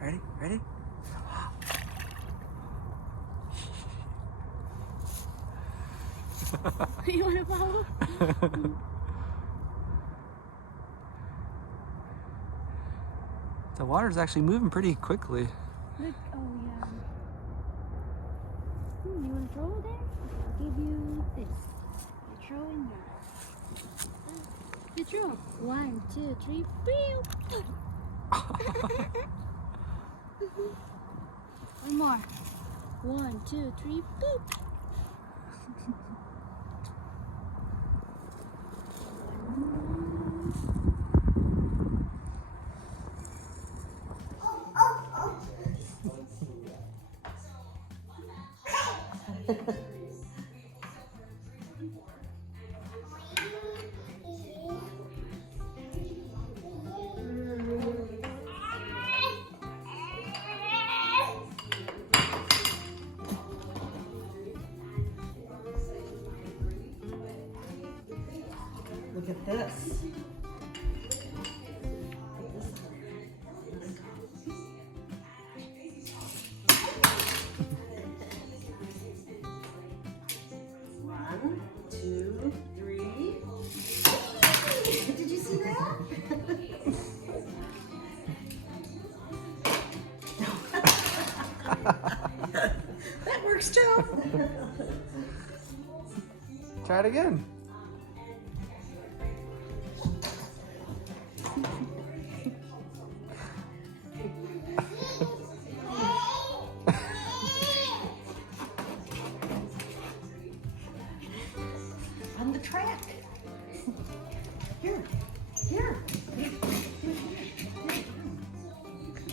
Ready? Ready? You want to follow? The water's actually moving pretty quickly. Look, oh yeah. You want to throw it there? Okay, I'll give you this. You throw in there. You throw. 1, 2, 3, pew! One more. 1, 2, 3, boop! Look at this. One, two, three. Did you see that? That works too. Try it again. On the track. Here, here.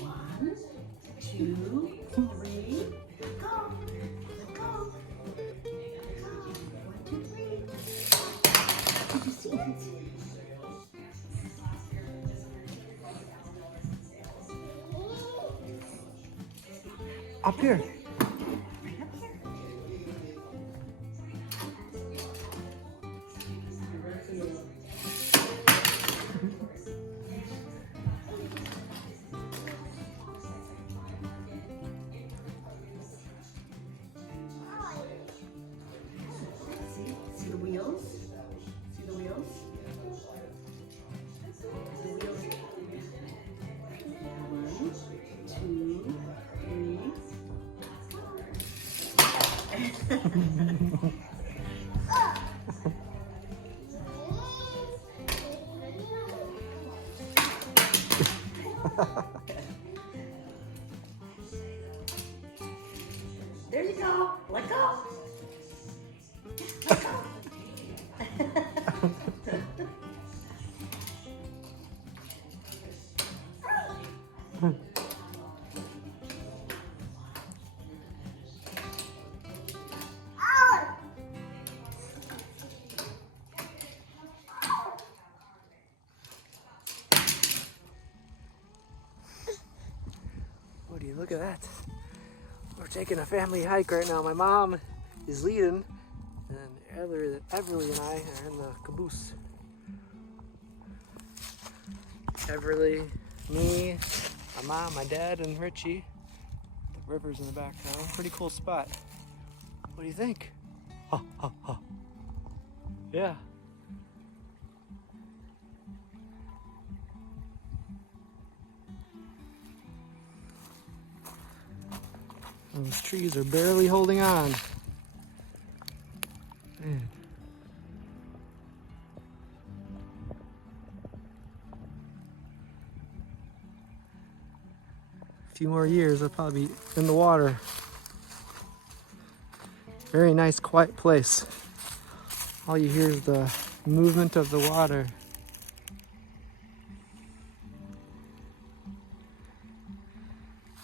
1, 2, 3. Go. Let go. 1, 2, 3. Did you see it? Up here. Right up here. See the wheels? See the wheels? See the wheels? 1, 2, 3. There you go. Let go. Let go. Woody, look at that. We're taking a family hike right now. My mom is leading, and Everly and I are in the caboose. Everly, me, my mom, my dad, and Richie. The river's in the background. Pretty cool spot. What do you think? Ha, ha, ha. Yeah. Those trees are barely holding on. Man. A few more years, I'll probably be in the water. Very nice, quiet place. All you hear is the movement of the water.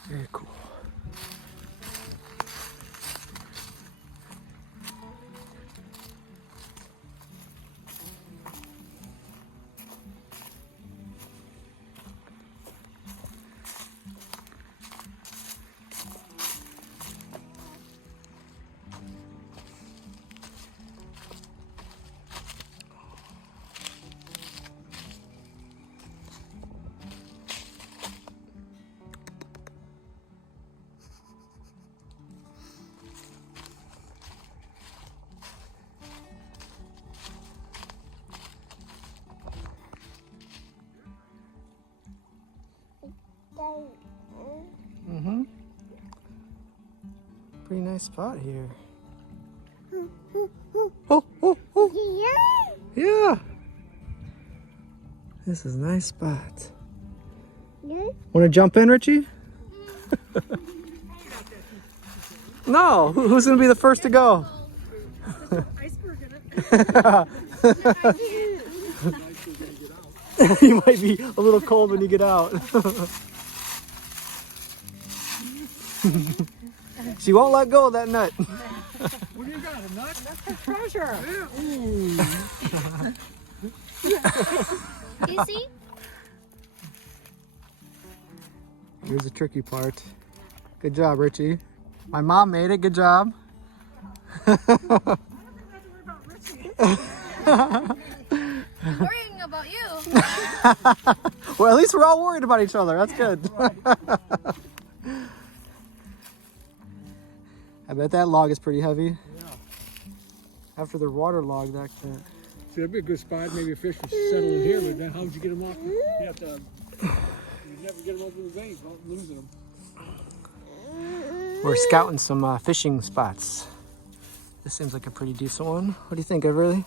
Very cool. Mm-hmm. Pretty nice spot here. Oh, oh, oh. Yeah. This is a nice spot. Want to jump in, Richie? No. Who's going to be the first to go? You might be a little cold when you get out. She won't let go of that nut. What do you got, a nut? That's the treasure. You see? Here's the tricky part. Good job, Richie. My mom made it. Good job. I don't think we have to worry about Richie. Worrying about you. Well, at least we're all worried about each other. That's good. I bet that log is pretty heavy. Yeah. After the water log, that can't. So that'd be a good spot. Maybe a fish would settle in here, but then how would you get them off? You have to. You never get them over the vein without losing them. We're scouting some fishing spots. This seems like a pretty decent one. What do you think, Everly?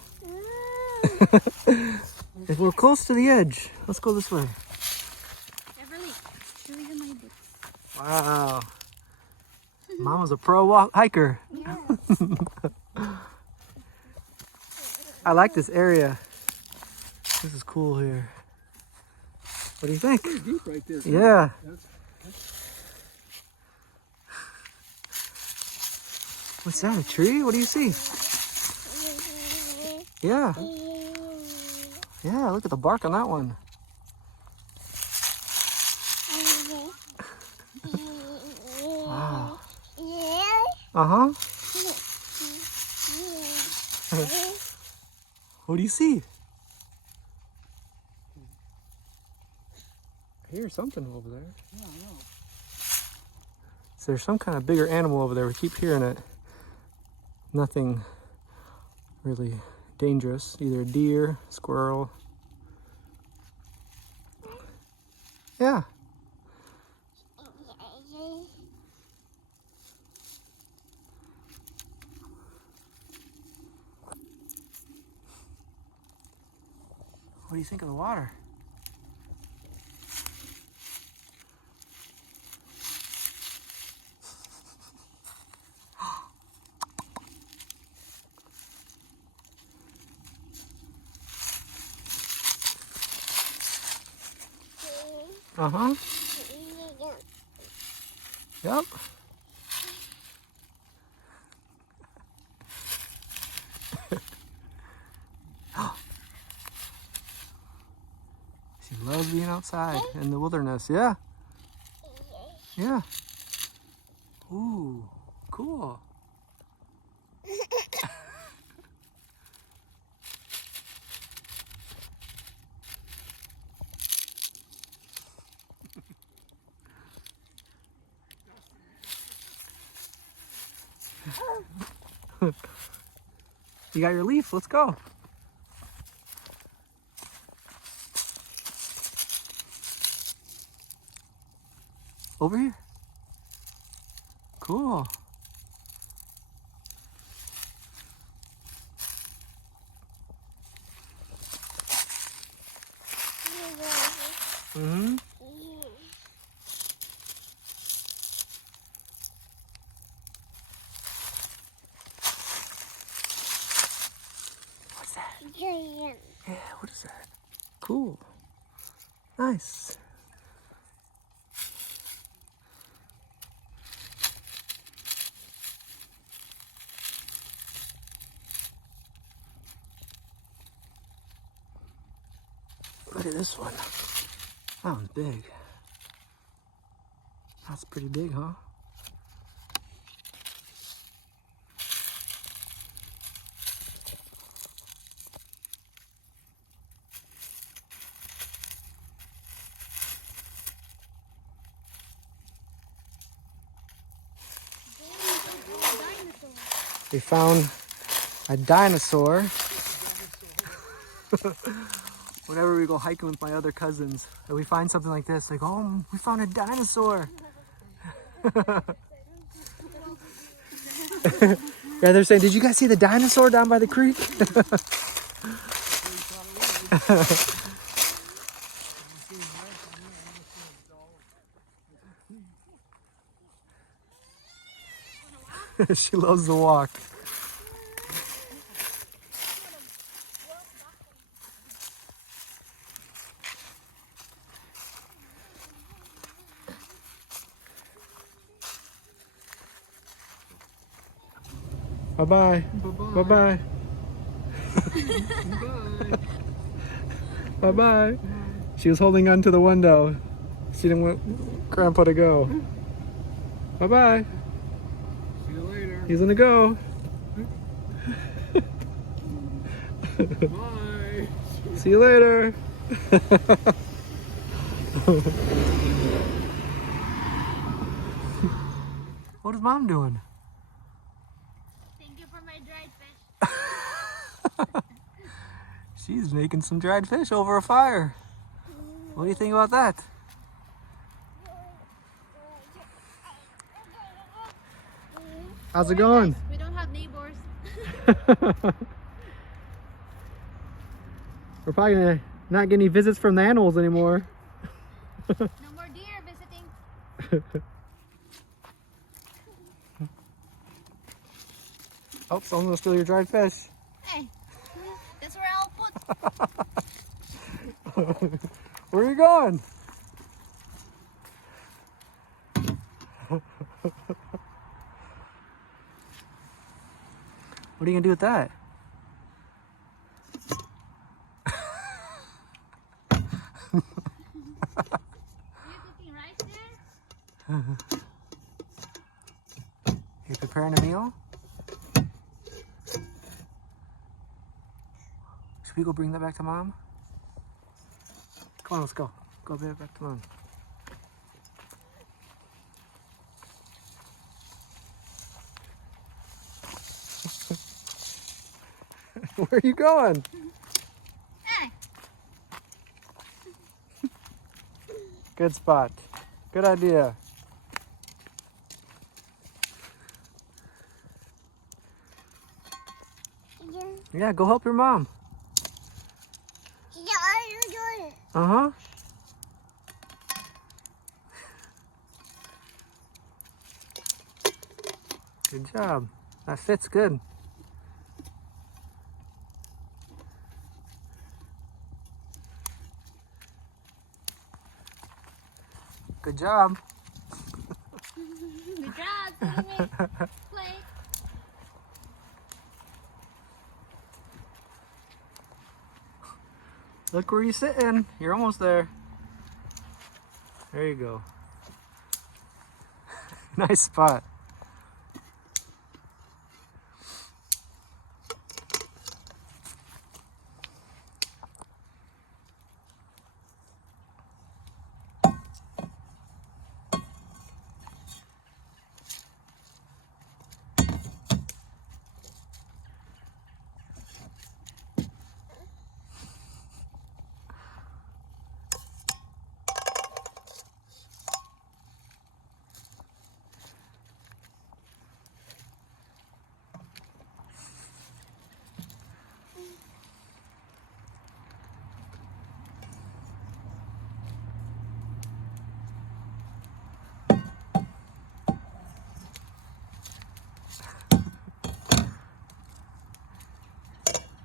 If we're close to the edge, let's go this way. Everly, show me my boots. Wow. Mama's a pro hiker. Yes. I like this area. This is cool here. What do you think? Pretty deep right there. Yeah. What's that, a tree? What do you see? Yeah. Yeah, look at the bark on that one. Wow. Uh-huh. What do you see? I hear something over there. Yeah, I know. So there's some kind of bigger animal over there. We keep hearing it. Nothing really dangerous. Either a deer, squirrel. Yeah. What do you think of the water? Uh-huh. Yep. She loves being outside in the wilderness. Yeah. Yeah. Ooh, cool. You got your leaf. Let's go. Over here. Cool. Mm-hmm. What's that? Yeah, what is that? Cool. Nice. Look at this one. That one's big. That's pretty big, huh? We found a dinosaur. whenever we go hiking with my other cousins and we find something like this, like, oh, we found a dinosaur. Yeah, they're saying, did you guys see the dinosaur down by the creek? She loves the walk. Bye-bye. Bye-bye. Bye-bye. She was holding on to the window. She didn't want Grandpa to go. Bye-bye. See you later. He's gonna go. Bye. See you later. What is Mom doing? Thank you for my dried fish. She's making some dried fish over a fire. What do you think about that? How's it going? We don't have neighbors. We're probably gonna not get any visits from the animals anymore. No more deer visiting. Oh, someone's gonna steal your dried fish. Hey, that's where I'll put. Where are you going? What are you gonna do with that? Are you cooking rice there? You preparing a meal? Should we go bring that back to Mom? Come on, let's go. Go bring it back to Mom. Where are you going? Hey. Good spot. Good idea. Yeah, go help your mom. Uh-huh. Good job. That fits good. Good job. Good job, Scenic. Play. Look where you're sitting. You're almost there. There you go. Nice spot.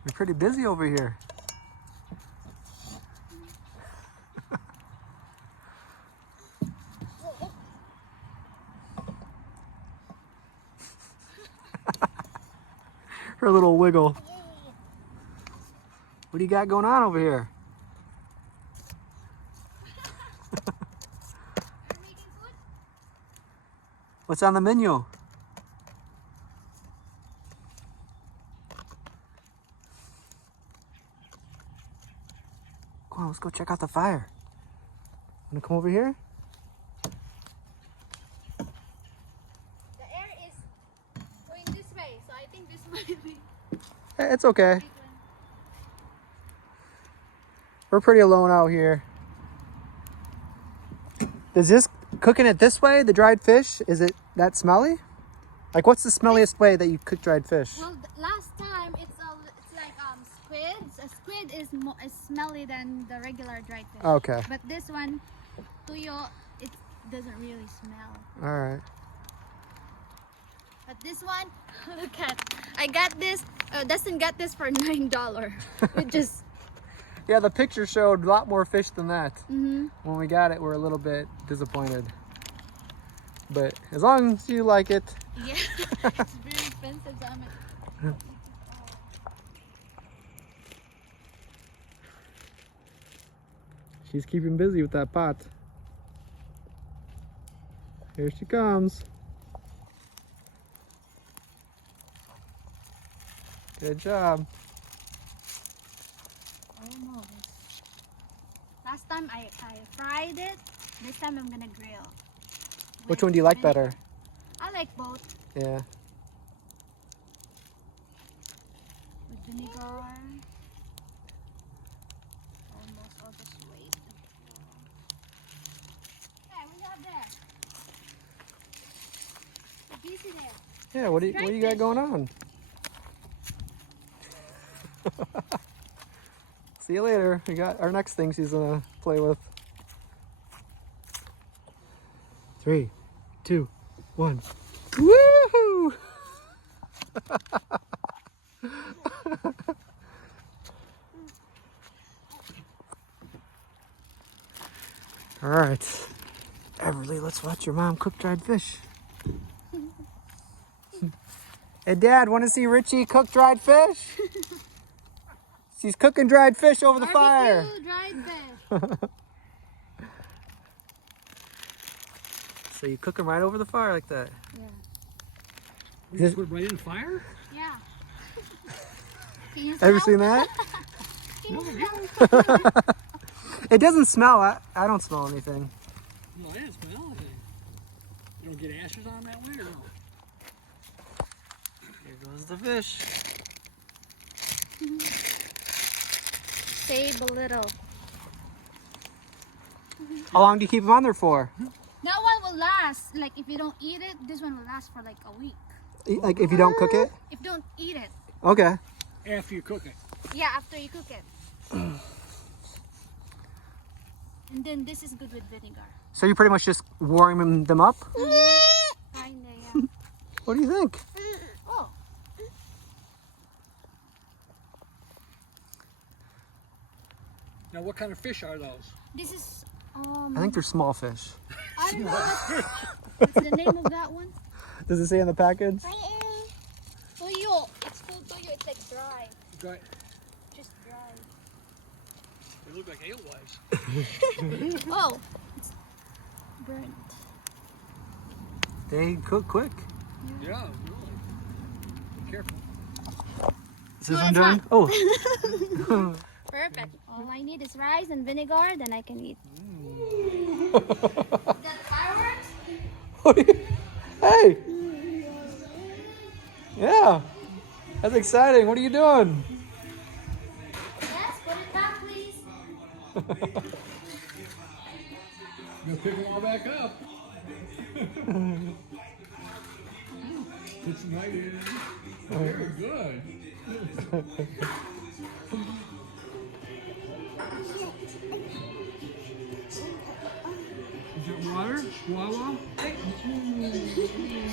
You're pretty busy over here. Her little wiggle. What do you got going on over here? What's on the menu? Come on, let's go check out the fire. Wanna come over here? The air is going this way, so I think this might be It's okay. big one. We're pretty alone out here. Is this cooking it this way, the dried fish? Is it that smelly? Like, what's the smelliest way that you cook dried fish? Well, last time it's like squids. A squid is smelly than the regular dried fish. Okay. But this one, tuyo, it doesn't really smell. All right. But this one, look at, I got this. Dustin got this for $9. It just. Yeah, the picture showed a lot more fish than that. Mm-hmm. When we got it, we're a little bit disappointed. But as long as you like it. Yeah, it's very expensive. So I'm She's keeping busy with that pot. Here she comes. Good job. almost. Last time I fried it. This time I'm gonna grill. Which one do you like better? I like both. Yeah. With vinegar. Almost. I'll just wait. Hey, we got there. You're busy there. Yeah, what do you got going on? See you later. We got our next thing she's gonna play with. 3, 2, 1. Woohoo! All right, Everly, let's watch your mom cook dried fish. Hey, Dad, want to see Richie cook dried fish? She's cooking dried fish over the fire. Dried fish. So you cook them right over the fire like that? Yeah. You just put it right in the fire? Yeah. Can you Ever smell? seen that? Can you smell? It doesn't smell. I don't smell anything. No, I didn't smell anything. You don't get ashes on that way or no? Here goes the fish. Save a little. How long do you keep them on there for? That one will last. Like if you don't eat it, this one will last for like a week. Like if you don't cook it? If you don't eat it. Okay. After you cook it. Yeah, after you cook it. And then this is good with vinegar. So you're pretty much just warming them up? Kinda, yeah. What do you think? Oh. Now, what kind of fish are those? This is I think they're small fish. I don't know what's the name of that one. Does it say on the package? Tuyo. It's called tuyo. It's like dry. Dry. Just dry. They look like alewives. Oh. It's burnt. They cook quick. Yeah, really. Be careful. Is this No, one it's done? not. Oh. Perfect. All I need is rice and vinegar, then I can eat. That fireworks? What do you- Hey! Yeah. That's exciting. What are you doing? Yes, put it back, please. You gonna pick them all back up. Put some right in. Very good. Is it water? Wawa? Thank you.